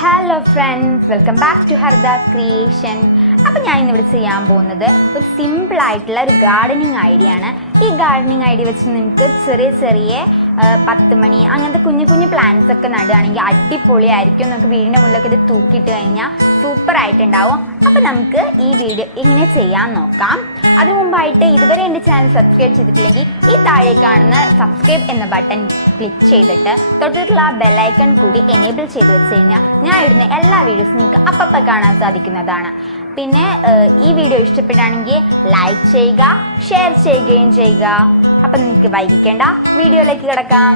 Hello friends, welcome back to Hardas creation. അപ്പോൾ ഞാൻ ഇന്നിവിടെ ചെയ്യാൻ പോകുന്നത് ഒരു സിമ്പിളായിട്ടുള്ള ഒരു ഗാർഡനിങ് ഐഡിയ ആണ്. ഈ ഗാർഡനിങ് ഐഡിയ വെച്ച് നിങ്ങൾക്ക് ചെറിയ ചെറിയ 10 മണി അങ്ങനത്തെ കുഞ്ഞു കുഞ്ഞു പ്ലാന്റ്സ് ഒക്കെ നടുകയാണെങ്കിൽ അടിപൊളിയായിരിക്കും. നമുക്ക് വീടിൻ്റെ മുകളിലൊക്കെ ഇത് തൂക്കിയിട്ട് കഴിഞ്ഞാൽ സൂപ്പറായിട്ടുണ്ടാവും. അപ്പോൾ നമുക്ക് ഈ വീഡിയോ എങ്ങനെ ചെയ്യാൻ നോക്കാം. അതിനു മുമ്പായിട്ട് ഇതുവരെ എൻ്റെ ചാനൽ സബ്സ്ക്രൈബ് ചെയ്തിട്ടില്ലെങ്കിൽ ഈ താഴെ കാണുന്ന സബ്സ്ക്രൈബ് എന്ന ബട്ടൺ ക്ലിക്ക് ചെയ്തിട്ട് തൊട്ടിട്ടുള്ള ആ ബെല്ലൈക്കൺ കൂടി എനേബിൾ ചെയ്ത് വെച്ച് കഴിഞ്ഞാൽ ഞാൻ ഇടുന്ന എല്ലാ വീഡിയോസും നിങ്ങൾക്ക് അപ്പം കാണാൻ സാധിക്കുന്നതാണ്. പിന്നെ ഈ വീഡിയോ ഇഷ്ടപ്പെടുകയാണെങ്കിൽ ലൈക്ക് ചെയ്യുക, ഷെയർ ചെയ്യുകയും ചെയ്യുക. അപ്പം നിങ്ങൾക്ക് വൈകിക്കേണ്ട, വീഡിയോയിലേക്ക് കിടക്കാം.